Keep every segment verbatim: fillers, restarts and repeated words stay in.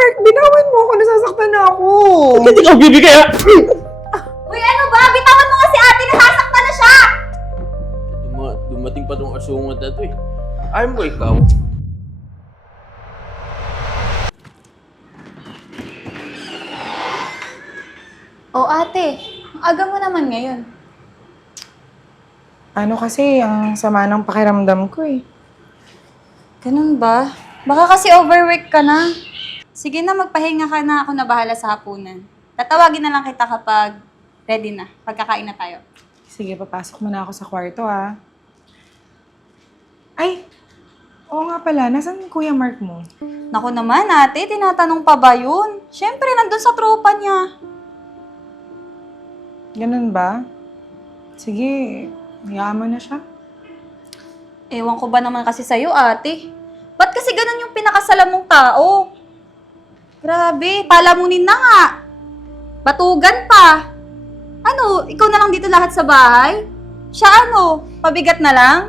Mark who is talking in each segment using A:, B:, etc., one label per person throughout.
A: Mark, binawan mo ako. Nasasaktan na ako.
B: Hindi ka bibigay ha?
C: Uy, ano ba? Bitawan mo nga si ate, nasasaktan na siya!
B: Duma dumating pa tong asungot na to eh. Ayaw mo ikaw.
C: O ate, ang aga mo naman ngayon.
A: Ano kasi, ang sama ng pakiramdam ko eh.
C: Ganun ba? Baka kasi overwork ka na. Sige na, magpahinga ka na. Ako na bahala sa hapunan. Tatawagin na lang kita kapag ready na. Pagkakain na tayo.
A: Sige, papasok mo na ako sa kwarto ah. Ay, oo nga pala. Nasaan Kuya Mark mo?
C: Naku naman ate, tinatanong pa ba yun? Siyempre, nandun sa tropa niya.
A: Ganun ba? Sige, hayaan mo na siya.
C: Ewan ko ba naman kasi sa'yo ate? Ba't kasi ganun yung pinakasalam mong tao? Grabe, palamunin na nga. Batugan pa. Ano, ikaw na lang dito lahat sa bahay? Siya ano, pabigat na lang?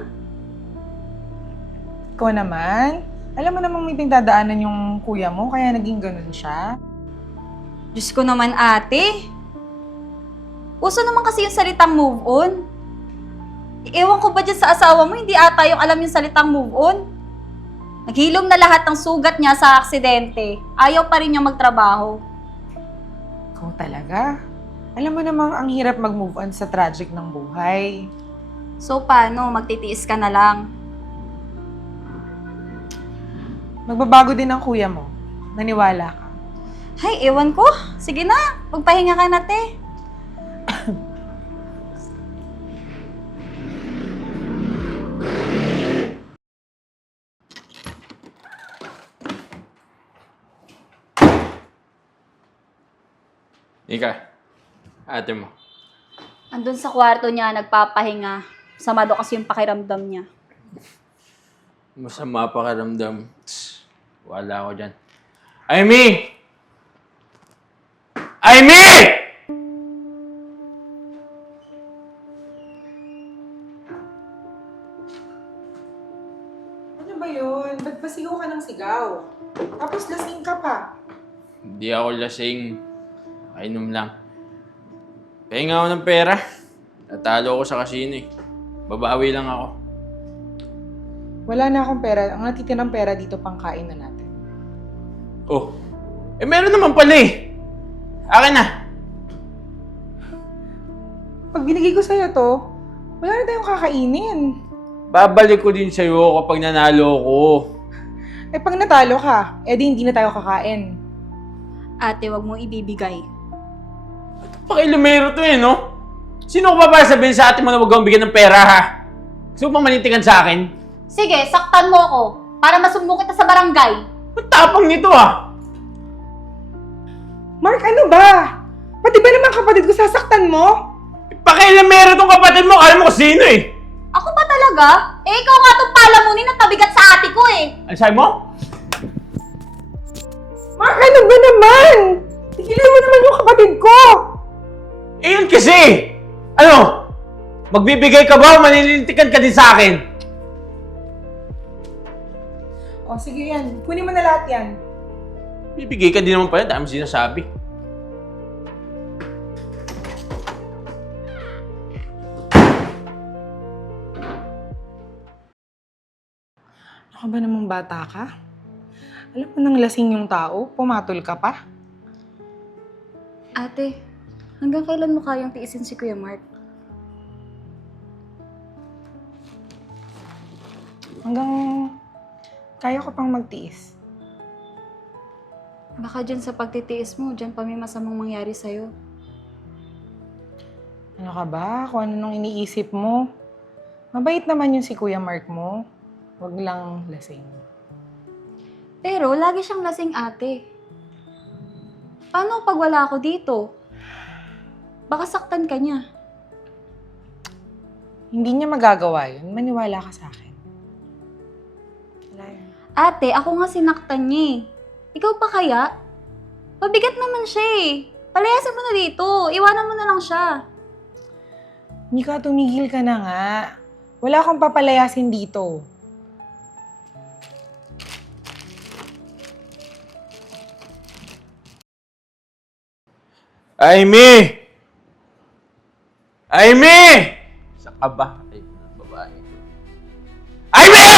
A: Ikaw naman. Alam mo namang may pinagdadaanan yung kuya mo, kaya naging ganun siya.
C: Diyos ko naman ate. Uso naman kasi yung salitang move on. Ewan ko ba dyan sa asawa mo, hindi ata yung alam yung salitang move on. Naghilom na lahat ng sugat niya sa aksidente. Ayaw pa rin niya magtrabaho.
A: Ikaw talaga. Alam mo namang ang hirap mag-move on sa tragic ng buhay.
C: So paano, magtitiis ka na lang?
A: Magbabago din ang kuya mo. Naniwala ka.
C: Hay, ewan ko. Sige na, magpahinga ka na, te.
B: Ika, ate mo.
C: Andun sa kwarto niya, nagpapahinga. Sama daw kasi yung pakiramdam niya.
B: Masama pakiramdam. Tss, wala ako dyan. Aimee! Aimee!
A: Ano ba yun? Ba't pa sigaw ka ng sigaw? Tapos lasing ka pa.
B: Hindi ako lasing. Kainom lang. Pahinga ako ng pera. Natalo ako sa kasino eh. Babawi lang ako.
A: Wala na akong pera. Ang natitirang pera dito pang kain na natin.
B: Oh, eh meron naman pala eh. Akin na.
A: Pag binigay ko sa'yo to, wala na tayong kakainin.
B: Babalik ko din sa'yo kapag nanalo ko.
A: Eh pag natalo ka, eh di hindi na tayo kakain.
C: Ate, wag mo ibibigay.
B: Pakilumero to eh, no? Sino ko pa ba sabihin sa ate mo na huwag kang bigyan ng pera, ha? Gusto mo pang manintikan sa akin?
C: Sige, saktan mo ako para masumbong kita sa barangay.
B: Ang tapang nito, ah!
A: Mark, ano ba? Pati ba naman kapatid ko sasaktan mo?
B: Pakilumero tong kapatid mo, alam mo kung sino eh!
C: Ako ba talaga? Eh, ikaw nga itong palamunin na tabigat sa ate ko eh.
B: Ano sabi mo?
A: Mark, ano ba naman? Tigilan mo naman yung kapatid ko!
B: Eh yun kasi! Ano? Magbibigay ka ba o maninintikan ka din sa akin?
A: O sige yan, kunin mo na lahat yan.
B: Bibigay ka din naman pala, dami sinasabi.
A: Ano ka ba namang bata ka? Alam mo nang lasing yung tao, pumatol ka pa.
C: Ate, hanggang kailan mo kayang tiisin si Kuya Mark?
A: Hanggang kaya ko pang magtiis.
C: Baka dyan sa pagtitiis mo, dyan pa may masamang mangyari sa'yo.
A: Ano ka ba? Kung ano nung iniisip mo? Mabait naman yung si Kuya Mark mo. Huwag lang lasing.
C: Pero lagi siyang lasing ate. Paano pag wala ako dito? Baka saktan ka niya.
A: Hindi niya magagawa yun. Maniwala ka sa akin. Wala yun.
C: Ate, ako nga sinaktan niya eh. Ikaw pa kaya? Mabigat naman siya eh. Palayasin mo na dito. Iwanan mo na lang siya.
A: Mika, tumigil ka na nga. Wala akong papalayasin dito.
B: Amy! Amy! Sa ka ba? Ay, babae. Amy!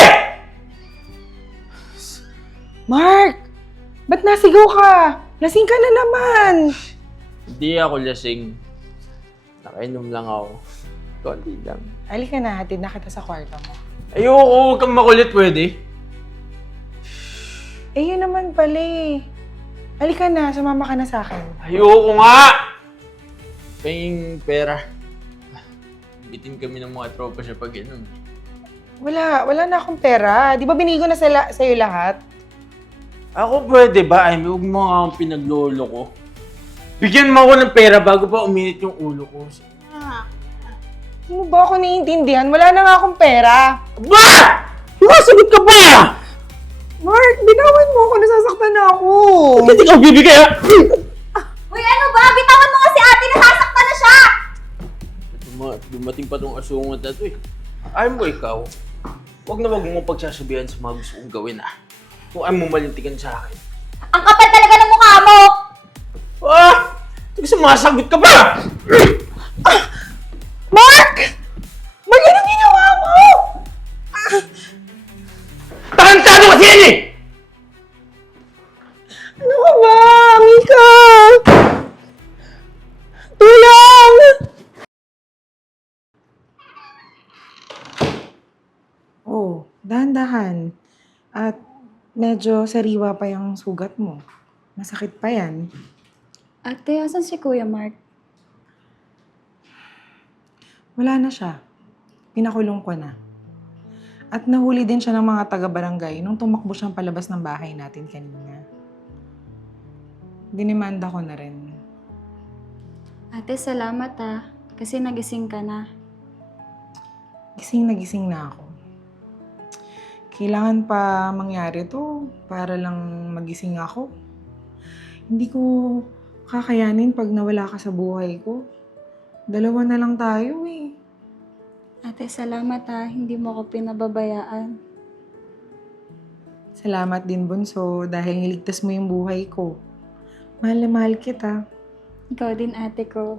A: Mark! Ba't nasigaw ka? Lasing ka na naman!
B: Hindi ako lasing. Nakainom lang ako. Konti lang.
A: Halika na, hatid na kita sa kwarto mo.
B: Ayoko, huwag kang makulit, pwede?
A: Eh, yun naman pala eh. Halika na, sumama ka na sa akin.
B: Ayoko nga! Pahing pera. Bitin kami ng mga tropa siya pag inom.
A: Wala, wala na akong pera. Di ba binigo na sila, sa'yo lahat?
B: Ako pwede ba? Ay, huwag mo nga akong pinaglolo ko. Bigyan mo ako ng pera bago pa uminit yung ulo ko.
A: Hindi mo ba ako naiintindihan? Wala na nga akong pera.
B: Ba! Sumasagot ka ba?
A: Mark, binawan mo ako. Nasasaktan na ako.
B: Kasi ikaw bibigay ha?
C: Uy, ano ba? Bitawan mo nga si ate, nasasaktan na siya!
B: Duma- dumating pa tong asungot na to eh. Ayaw mo ikaw, huwag na huwag mo pagsasabihan sa mga gusto kong gawin ah. Kung ayaw mo malintikan sa akin.
C: Ang kapal talaga ng mukha mo!
B: Ah! Sumasagot ka ba?
A: Mark! Mark, anong ginawa mo?
B: Tarantado kasi yan eh!
A: Ano ka ba, Mika? Tulong! Oh, dahan-dahan. At medyo sariwa pa yung sugat mo. Masakit pa yan.
C: Ate, asan si Kuya Mark?
A: Wala na siya. Pinakulong ko na. At nahuli din siya ng mga taga-barangay nung tumakbo siyang palabas ng bahay natin kanina. Dinimanda ko na rin.
C: Ate, salamat ah. Kasi nagising ka na.
A: Gising na gising na ako. Kailangan pa mangyari to para lang magising ako. Hindi ko kakayanin pag nawala ka sa buhay ko. Dalawa na lang tayo eh.
C: Ate, salamat ah. Hindi mo ako pinababayaan.
A: Salamat din, Bunso, dahil niligtas mo yung buhay ko. Mahal na mahal kita.
C: Ikaw din, ate ko.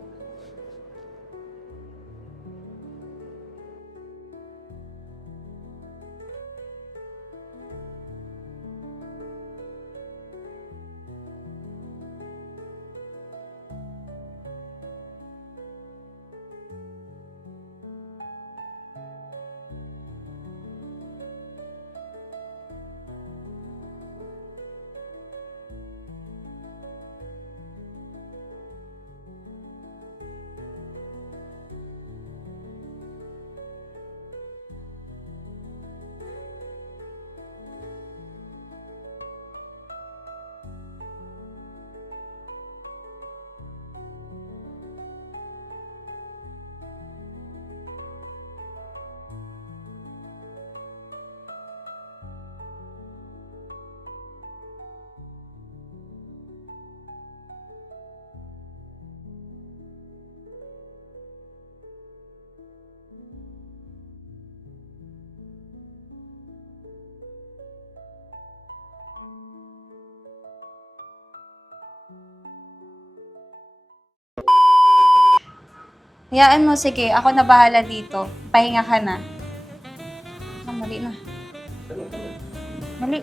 C: Hayaan mo, sige. Ako na bahala dito. Pahinga ka na. Ah, mali na. Mali.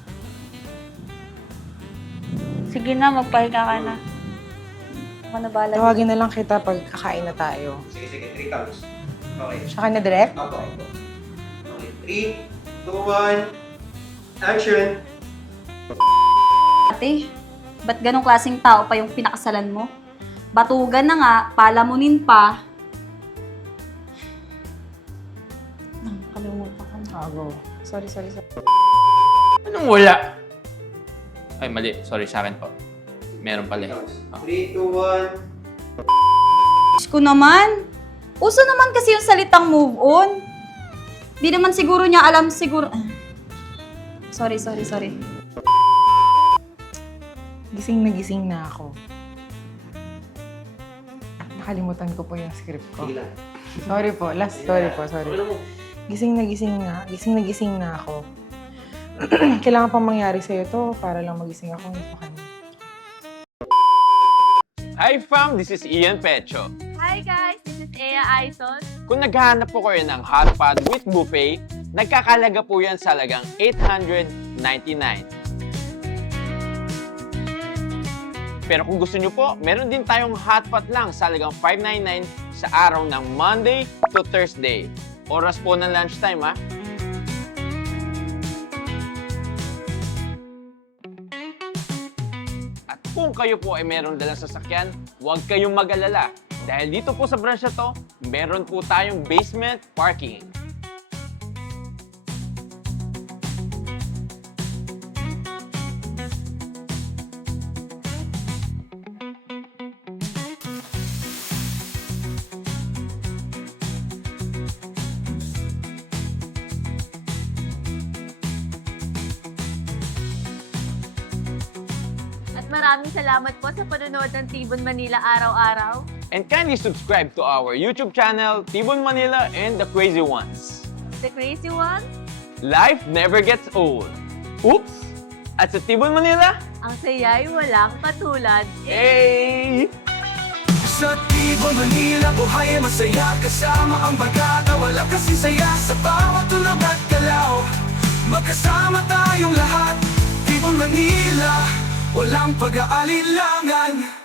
C: Sige na, magpahinga ka na. Ako na bahala dito.
A: Tawagin na lang kita pag kakain na tayo.
D: Sige, sige. Three counts. Okay.
A: Siya ka na direct?
D: Apo. Okay. Three, two, one. Action!
C: Ate, ba't ganong klaseng tao pa yung pinakasalan mo? Batugan na nga, palamunin pa. Nakalimutan ka na.
A: Ah, go. Sorry, sorry, sorry.
B: Anong wala? Ay, mali. Sorry sa akin po. Meron pala eh. Oh.
D: Three, two, one.
C: Diyos ko naman. Uso naman kasi yung salitang move on. Di naman siguro niya alam siguro. Ah. Sorry, sorry, sorry.
A: Gising na gising na ako. Nakalimutan ko po yung script ko.
D: Sige lang.
A: Sorry po. Last story po. Sorry. Gising na gising na. Gising na gising na ako. Kailangan pang mangyari sa'yo to para lang magising ako. Ito ka na.
E: Hi fam, this is Ian Pecho.
F: Hi guys, this is Ea Aizon.
E: Kung naghahanap po kayo ng hot pot with buffet, nagkakalaga po yan sa halagang eight hundred ninety-nine. Pero kung gusto nyo po, meron din tayong hot pot lang sa halagang five ninety-nine sa araw ng Monday to Thursday. Oras po ng lunchtime ha. At kung kayo po ay meron dalang sasakyan, huwag kayong mag-alala. Dahil dito po sa branch na to, meron po tayong basement parking.
F: At maraming salamat po sa panonood ng Tibon Manila araw-araw.
E: And kindly subscribe to our YouTube channel, Tibon Manila and the Crazy Ones.
F: The crazy one,
E: Life never gets old. Oops! At sa Tibon Manila,
F: ang saya'y walang katulad.
E: hey!
G: Sa Tibon, Manila, buhay ay masaya. Kasama ang bagata, wala kasi saya. Sa bawat tulog at galaw, magkasama tayong lahat. Tibon, Manila, walang pag-aalilangan.